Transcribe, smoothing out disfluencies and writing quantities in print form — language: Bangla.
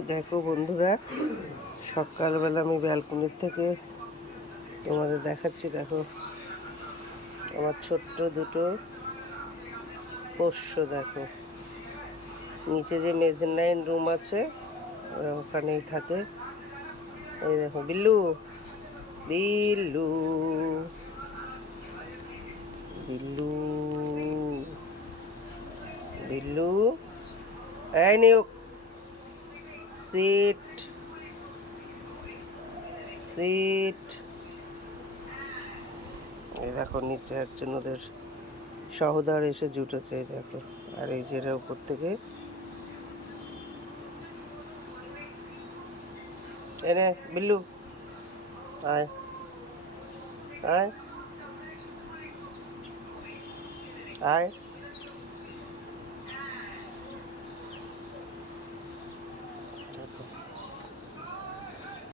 দেখো বন্ধুরা, সকালবেলা আমি ব্যালকনির থেকে তোমাদের দেখাচ্ছি। দেখো আমার ছোট্ট দুটো পোষ্য। দেখো নিচে যে মেজেনাইন রুম আছে ওরা ওখানেই থাকে। এই দেখো বিল্লু, বিল্লু, বিল্লু, বিল্লু, এই নিয়োগ, সিট, সিট। এই দেখো নিচে একজন ওদের সহোদর এসে জুটেছে। এই দেখো, আর এই যে এরা উপর থেকে এনে বিল্লু, আয়, আয়, আয়।